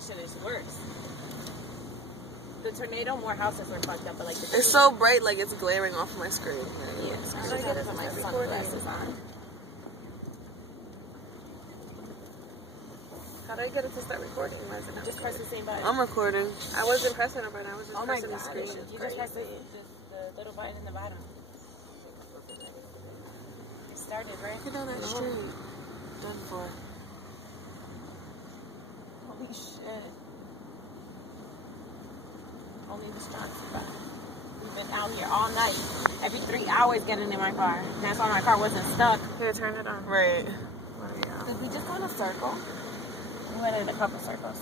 This shit is worse. The tornado, more houses were fucked up, but like it's so bright, like it's glaring off my screen. Yes, I should have my sunglasses on. How do I get it to start recording? Just press the same button. I'm recording. I wasn't pressing a button. I was just pressing the God, screen. you just press the little button in the bottom. It started, right? Look at that street. Done for. Holy shit. Only the strong survive. We've been out here all night. Every 3 hours getting in my car. That's why my car wasn't stuck. Here, turn it on. Right. Did we just go in a circle? We went in a couple circles.